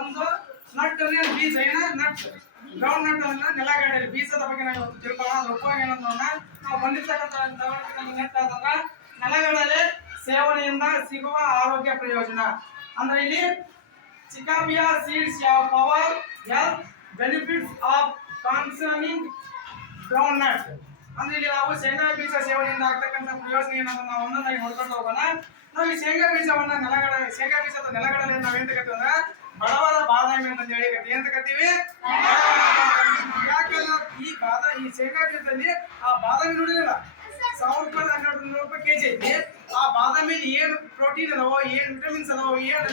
ಒಂದು ನಟ್ ಬೀಜ, ಏನ ನಟ್. ಗ್ರೌಂಡ್ ನಟ್ ಅಂದ್ರೆ ನೆಲಗಡೆ ಬೀಜದ ಬಗ್ಗೆ ನಾವು ತಿಳ್ಕೊಳ್ಳೋಣ. ಉಪಯೋಗ ಏನಂದ್ರೆ ನಾವು ಬಂದಿರ್ತಕ್ಕಂಥ ನೆಟ್ ಆದಾಗ ನೆಲಗಡಲೆ ಸೇವನೆಯಿಂದ ಸಿಗುವ ಆರೋಗ್ಯ ಪ್ರಯೋಜನ. ಅಂದ್ರೆ ಇಲ್ಲಿ ಚಿಕಾಪಿಯಾ ಸೀಡ್ಸ್ ಯಾವ power health benefits of concerning groundnut ಅಂದ್ರೆ ಇಲ್ಲಿ ನಾವು ಶೇಂಗಾ ಬೀಜ ಸೇವನೆಯಿಂದ ಆಗ್ತಕ್ಕಂಥ ಪ್ರಯೋಜನ ಏನಂದ್ರೆ ನಾವು ಒಂದೊಂದಾಗಿ ನೋಡ್ಕೊಂಡು ಹೋಗೋಣ. ನಾವು ಈ ಶೇಂಗಾ ಬೀಜವನ್ನ ನೆಲಗಡ, ಶೇಂಗಾ ಬೀಜದ ನೆಲಗಡಲೆ ನಾವು ಏನು ತಗೋತೀವಿ ಅಂದ್ರೆ ಬಡವರ ಬಾದಾಮಿ ಅಂತ ಹೇಳಿ ಕತ್ತಿ ಅಂತ ತಗೋತೀವಿ ಯಾಕಂದ್ರೆ ಈ ಬಾದಾಮಿ ಈ ಶೇಂಗಾ ಬೀಜದಲ್ಲಿ ಆ ಬಾದಾಮಿ ನೋಡಿರಲ್ಲ? ಸಾವಿರ ರೂಪಾಯಿ ಹನ್ನೆರಡು ನೂರು ರೂಪಾಯಿ ಕೆಜಿ ಐತಿ. ಆ ಬಾದಾಮಿಲಿ ಏನು ಪ್ರೋಟೀನ್ ಅದಾವೋ, ಏನು ವಿಟಮಿನ್ಸ್ ಅದಾವೋ ಏನು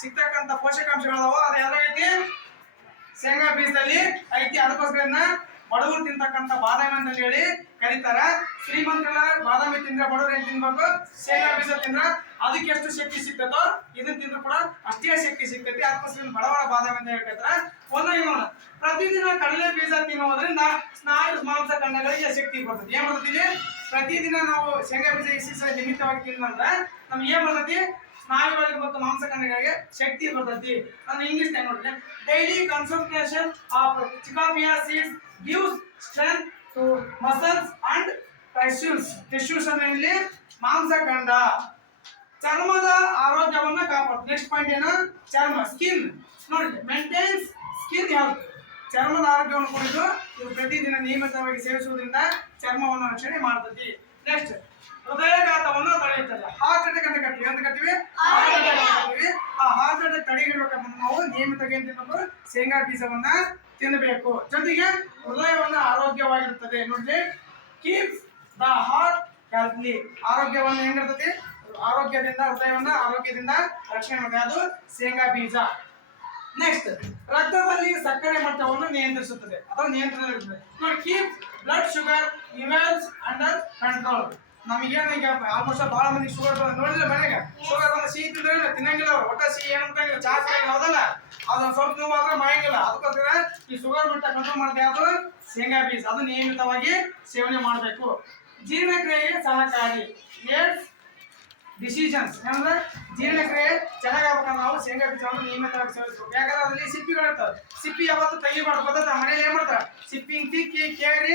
ಸಿಗ್ತಕ್ಕಂಥ ಪೋಷಕಾಂಶಗಳು ಅದಾವೋ ಅದು ಐತಿ? ಶೇಂಗಾ ಬೀಜದಲ್ಲಿ ಐತಿ. ಅದಕ್ಕೋಸ್ಕರ ಬಡವರು ತಿಂತಕ್ಕಂಥ ಬಾದಾಮಿ ಅಂತ ಹೇಳಿ ಕರೀತಾರ. ಶ್ರೀಮಂತರ ಬಾದಾಮಿ ತಿಂದ್ರೆ ಬಡವರು ಏನ್ ತಿನ್ಬೇಕು? ಶೇಂಗಾ ಬೀಜ ತಿಂದ್ರ ಅದಕ್ಕೆ ಎಷ್ಟು ಶಕ್ತಿ ಸಿಗ್ತದೋ ಇದನ್ನ ತಿಂದ್ರು ಕೂಡ ಅಷ್ಟೇ ಶಕ್ತಿ ಸಿಗ್ತೈತಿ ಅದಕ್ಕೋಸ್ಕರ ಬಡವರ ಬಾದಾಮಿ ಅಂತ ಹೇಳ್ತಾರೆ ಒಂದು ಏನೋ ಪ್ರತಿದಿನ ಕಡಲೆ ಬೀಜ ತಿನ್ನೋದ್ರಿಂದ ಸ್ನಾಯು, ಮಾಂಸ, ಕಣ್ಣಗಳಿಗೆ ಶಕ್ತಿ ಬರ್ತದೆ. ಏನ್ ಬರ್ತೈತಿ ಪ್ರತಿದಿನ ನಾವು ಶೇಂಗಾ ಬೀಜ ಎಕ್ಸಸೈಸ್ ನಿಮಿತ್ತವಾಗಿ ತಿನ್ನಂದ್ರೆ ನಮ್ಗೆ ಏನ್ ಬರ್ತೈತಿ ಸ್ನಾಯುಗಳಿಗೆ ಮತ್ತು ಮಾಂಸ, ಕಣ್ಣಗಳಿಗೆ ಶಕ್ತಿ ಬರ್ತೈತಿ ಅಂದ್ರೆ ಇಂಗ್ಲಿಷ್ ನೋಡ್ರಿ daily concentration of ಚಿಕಾಪಿಯಾ seeds gives strength to muscles and tissues tissues ಅಂದ್ರೆ ಇಲ್ಲಿ ಮಾಂಸಖಂಡ ಚರ್ಮದ ಆರೋಗ್ಯವನ್ನ ಕಾಪಾಡುತ್ತೆ ನೆಕ್ಸ್ಟ್ ಪಾಯಿಂಟ್ ಏನ? ಚರ್ಮ ಸ್ಕಿನ್ ನೋಡಿ ಮೇಂಟೈನ್ಸ್ ಸ್ಕಿನ್ ಹೆಲ್ತ್ ಚರ್ಮದ ಆರೋಗ್ಯವನ್ನು ಕುರಿತು ಇದು ಪ್ರತಿದಿನ ನಿಯಮಿತವಾಗಿ ಸೇವಿಸುವುದರಿಂದ ಚರ್ಮವನ್ನು ರಕ್ಷಣೆ ಮಾಡ್ತೈತಿ ನೆಕ್ಸ್ಟ್ ಹೃದಯಘಾತವನ್ನು ತಡೆಯುತ್ತದೆ. ಹಾರ್ಟ್ ಅಟ್ಯಾಕ್ ಅಂತ ಕಟ್ತೀವಿ. ಅಂತ ಅಂತ ಕಟ್ತೀವಿ. ಆ ಹಾರ್ಟ್ ಅಟ್ಯಾಕ್ ನಾವು ನಿಯಮಿತವಾಗಿ ತಿನ್ನಬೇಕು ಶೇಂಗಾ ಬೀಜವನ್ನ ತಿನ್ನಬೇಕು ಜೊತೆಗೆ ಹೃದಯವನ್ನ ಆರೋಗ್ಯವಾಗಿರುತ್ತದೆ ನೋಡಿ ಕೀಪ್ಸ್ ದ ಹಾರ್ಟ್ ಹೆಲ್ತ್ಲಿ ಆರೋಗ್ಯವನ್ನು ಹೆಂಗಿರ್ತೈತಿ ಆರೋಗ್ಯದಿಂದ, ಹೃದಯವನ್ನ, ಆರೋಗ್ಯದಿಂದ ರಕ್ಷಣೆ ಮಾಡುತ್ತೆ ಅದು ಶೇಂಗಾ ಬೀಜ. ನೆಕ್ಸ್ಟ್ ರಕ್ತದಲ್ಲಿ ಸಕ್ಕರೆ ಮಟ್ಟವನ್ನು ನಿಯಂತ್ರಿಸುತ್ತದೆ. ಅಥವಾ ನಿಯಂತ್ರಣ ಇರುತ್ತದೆ ನೋಡಿ keep blood sugar levels under control ನಮಗೇನು ಈಗ ಆಲ್ಮೋಸ್ಟ್ ಬಹಳ ಮಂದಿ ಶುಗರ್ ನೋಡಿದ್ರೆ ಮನೆಗೆ? ಶುಗರ್ ಬಂದ ಸಿಹಿ ತಿಂದ್ರೆ ತಿನ್ನಂಗಿಲ್ಲ ಅವ್ರು. ಒಟ್ಟ ಸಿಹಿ ಏನು ಮುಟ್ಟಂಗಿಲ್ಲ ಚಾ ಸ್ವಲ್ಪ ನೋವು ಆದ್ರೆ ಮಾಯಂಗಿಲ್ಲ. ಅದಕ್ಕೋಸ್ಕರ ಈ ಶುಗರ್ ಮಟ್ಟ ಕಂಟ್ರೋಲ್ ಮಾಡಿದೆ ಅದು ಶೇಂಗಾ ಬೀಜ. ಅದು ನಿಯಮಿತವಾಗಿ ಸೇವನೆ ಮಾಡಬೇಕು. ಜೀರ್ಣಕ್ರಿಯೆಗೆ ಸಹಕಾರಿ. ಏಡ್ಸ್ ಡಿಸಿಷನ್ಸ್ ಅಂದ್ರೆ ಜೀರ್ಣಕ್ರಿಯೆ ಚೆನ್ನಾಗಿ ಚೆನ್ನಾಗಾಗಬೇಕಂದ್ರೆ ನಾವು ಶೇಂಗಾ ಬೀಜವನ್ನು ನಿಯಮಿತವಾಗಿ ಸೇವಿಸಬೇಕು. ಯಾಕಂದ್ರೆ ಅದರಲ್ಲಿ ಸಿಪ್ಪಿಗಳು ಇರ್ತವೆ ಸಿಪ್ಪಿ ಯಾವತ್ತು ತೆಗಿಬಾರ್ದು ಗೊತ್ತಾ ಮನೇಲಿ ಏನ್ ಮಾಡ್ತಾರೆ? ಸಿಪ್ಪಿ ತಿಕ್ಕಿ, ಕೇರಿ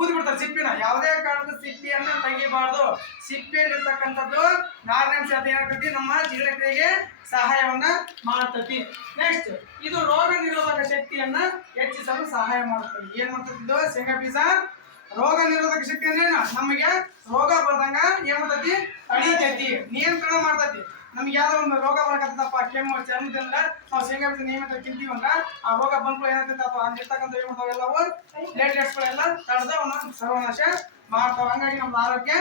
ಊದಿ ಬಿಡ್ತಾರೆ ಸಿಪ್ಪಿನ. ಯಾವುದೇ ಕಾರಣದ ಸಿಪ್ಪಿಯನ್ನ ತೆಗಿಬಾರ್ದು. ಸಿಪ್ಪಿಯಲ್ಲಿರ್ತಕ್ಕಂಥದ್ದು ನಾರಿನಾಂಶ ಅದು ಏನಾಗ್ತೈತಿ? ನಮ್ಮ ಜೀರ್ಣಕ್ರಿಯೆಗೆ ಸಹಾಯವನ್ನ ಮಾಡ್ತತಿ. ನೆಕ್ಸ್ಟ್ ಇದು ರೋಗ ನಿರೋಧಕ ಶಕ್ತಿಯನ್ನ ಹೆಚ್ಚಿಸಲು ಸಹಾಯ ಮಾಡುತ್ತದೆ ಏನ್ ಮಾಡ್ತೈತಿ ಇದು? ಶೇಂಗಾ ಬೀಜ ರೋಗ ನಿರೋಧಕ ಶಕ್ತಿ ಅಂದ್ರೆ? ನಮಗೆ ರೋಗ ಬರ್ದಂಗ ಏನ್ ಮಾಡ್ತೈತಿ? ತಡಿತೈತಿ ನಿಯಂತ್ರಣ ಮಾಡ್ತೈತಿ. ನಮ್ಗೆ ಯಾವ್ದೋ ಒಂದು ರೋಗ ಬರಕತ್ತಪ್ಪ ಕೆಮ್ಮು ಚರ್ಮದಿಂದ ನಾವು ಶೇಂಗಾ ಬೀಜ ನಿಯಮಿತ ತಿಂತೀವಿ ಅಂದ್ರೆ ಆ ರೋಗ ಬಂದ್ಗಳು ಏನಾಗ್ತೈತೆ ಅಥವಾ ಅಲ್ಲಿರ್ತಕ್ಕಂಥ ಏನ್ ಲೇಟ್ ಲೇಟ್ ಪ್ಲೇಟ್ಲೆಟ್ಸ್ಗಳೆಲ್ಲ ತಡೆದ ಒಂದು ಸರ್ವನಾಶ ಮಾಡ್ತಾವ. ಹಂಗಾಗಿ ನಮ್ಮ ಆರೋಗ್ಯ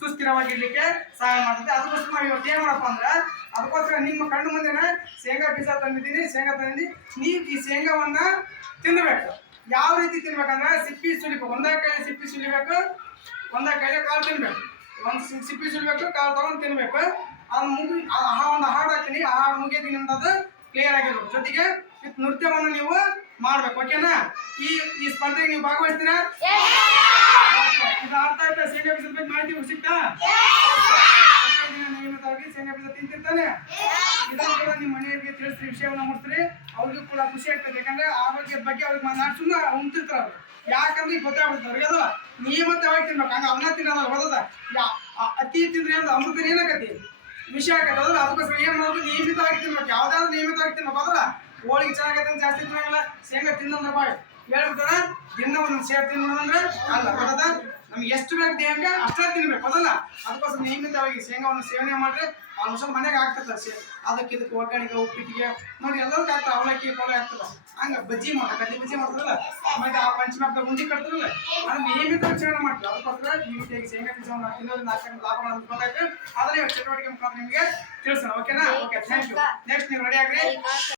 ಸುಸ್ಥಿರವಾಗಿರ್ಲಿಕ್ಕೆ ಸಹಾಯ ಮಾಡ್ತೈತೆ. ಅದಕ್ಕೋಸ್ಕರ ನಾವು ಇವತ್ತು ಏನು ಮಾಡಪ್ಪ ಅಂದ್ರೆ, ಅದಕ್ಕೋಸ್ಕರ ನಿಮ್ಮ ಕಣ್ಣು ಮುಂದೆನೇ ಶೇಂಗಾ ಬೀಜ ತಂದಿದ್ದೀನಿ, ಶೇಂಗಾ ತಂದಿದ್ದೀನಿ. ನೀವು ಈ ಶೇಂಗಾವನ್ನ ತಿನ್ನಬೇಕು ಯಾವ ರೀತಿ ತಿನ್ಬೇಕಂದ್ರೆ, ಸಿಪ್ಪಿ ಸುಲಿಬೇಕು. ಒಂದೇ ಕೈ ಸಿಪ್ಪಿ ಸುಲಿಬೇಕು, ಒಂದೇ ಕೈಲಿ ಕಾಲು ತಿನ್ಬೇಕು. ಒಂದು ಸಿ- ಸಿಪ್ಪಿ ಸುಡ್ಬೇಕು ಕಾಲು ತಗೊಂಡು ತಿನ್ಬೇಕು. ಅದು ಮುಗಿ ಒಂದು ಹಾಡು ಹಾಕ್ತೀನಿ ಆ ಹಾಡು ಮುಗಿಯೋದು ಅದು ಕ್ಲಿಯರ್ ಆಗಿರ್ಬೇಕು ಜೊತೆಗೆ ಇದ್ ನೃತ್ಯವನ್ನು ನೀವು ಮಾಡ್ಬೇಕು ಓಕೆನಾ ಈ ಈ ಸ್ಪರ್ಧೆಗೆ ನೀವು ಭಾಗವಹಿಸ್ತೀರಾ. ಇದು ಅರ್ಥ ಆಯ್ತಾ? ಬಗ್ಗೆ ಮಾಹಿತಿ ಸಿಗ್ತಾ ಶೇಂಗಾ ಬೀಜ ತಿಂತಿರ್ತಾನೆ? ಇದನ್ನು ಕೂಡ ನಿಮ್ಮ ಮನೆಯವರಿಗೆ ತಿಳಿಸ್ರಿ ವಿಷಯವನ್ನು ಮುಟ್ಸ್ರಿ ಅವ್ರಿಗೂ ಕೂಡ ಖುಷಿ ಆಗ್ತದೆ. ಯಾಕಂದ್ರೆ ಆರೋಗ್ಯದ ಬಗ್ಗೆ ಅವ್ರಿಗೆ ಮಾತಾಡಿ ಸುಮ್ಮನೆ ಅವ್ರು. ಯಾಕಂದ್ರೆ ಈಗ ಗೊತ್ತಾಗ್ಬಿಡ್ತಾರೆ ಅವ್ರಿಗೆ. ಅದು ನಿಯಮಿತವಾಗಿ ತಿನ್ಬೇಕು. ಹಂಗ ತಿನ್ನೋದಲ್ಲ ಹೋದದ ಯಾ- ಅತಿ ತಿಂದ್ರೆ ಅಂದ್ರೆ ಅಮೃತ ಏನಾಗತಿ ವಿಷ ಆಗತ್ತೆ ಅದಲ್ಲ ಅದಕ್ಕೋಸ್ಕರ ಏನ್ ಮಾಡ್ಬೇಕು ನಿಯಮಿತವಾಗಿ ತಿನ್ಬೇಕು. ಯಾವ್ದಾದ್ರು ನಿಯಮಿತವಾಗಿ ತಿನ್ಬೇಕು. ಅದಲ್ಲ ಹೋಳಿಗೆ ಚೆನ್ನಾಗತ್ತೆ ಜಾಸ್ತಿ ತಿನ್ನಂಗಿಲ್ಲ. ಶೇಂಗಾ ತಿನ್ನಂದ್ರೆ ಬಾಯ್. ಹೇಳ್ಬಿಟ್ಟಾರ ದಿನ ಒಂದೊಂದು ಸೇರ್ ತಿನ್ನೋದಂದ್ರೆ ಅಲ್ಲ ಗೊತ್ತದ ನಮ್ಗೆ ಎಷ್ಟು ಬೇಕು ದೇಹಕ್ಕೆ ಅಷ್ಟೇ ತಿನ್ಬೇಕು, ಅದಲ್ಲ? ಅದಕ್ಕೋಸ್ಕರ ನಿಯಮಿತವಾಗಿ ಶೇಂಗಾವನ್ನು ಸೇವನೆ ಮಾಡ್ರೆ ವರ್ಷ ಮನೆಗೆ ಆಗ್ತದೆ ಸೇ ಅದಕ್ಕೆ ಇದಕ್ಕೆ ಒಗ್ಗರಣೆಗೆ, ಉಪ್ಪಿಟ್ಟಿಗೆ, ನೋಡಿ ಎಲ್ಲದಕ್ಕೆ ಆಗ್ತದೆ ಅವಲಕ್ಕಿ ಕೊಲೆ ಆಗ್ತದೆ. ಹಂಗ ಬಜ್ಜಿ ಕಡ್ಲಿ ಬಜ್ಜಿ ಮಾಡ್ತಾರಲ್ಲ? ಮತ್ತೆ ಆ ಪಂಚಮಿ ಹಬ್ಬದ ಉಂಡಿ ಕಟ್ತಾರಲ್ಲ, ಅದನ್ನ ನಿಯಮಿತವಾಗಿ ಸೇವನೆ ಮಾಡ್ತಾರೆ ಅದಕ್ಕೋಸ್ಕರ ನಿಯಮಿತವಾಗಿ ಶೇಂಗಾ ಬೀಜವನ್ನು ತಿನ್ನೋದ್ರಿಂದ ಆಗ್ತಕ್ಕಂಥ ಲಾಭಗಳನ್ನು ಗೊತ್ತಾಯ್ತು ಅದನ್ನೇ ಚಟುವಟಿಕೆ ಮುಖಾಂತರ ನಿಮಗೆ ತಿಳಿಸೋಣ ಓಕೆನಾ ಓಕೆ ಥ್ಯಾಂಕ್ ಯು ನೆಕ್ಸ್ಟ್ ನೀವು ರೆಡಿ ಆಗ್ರಿ?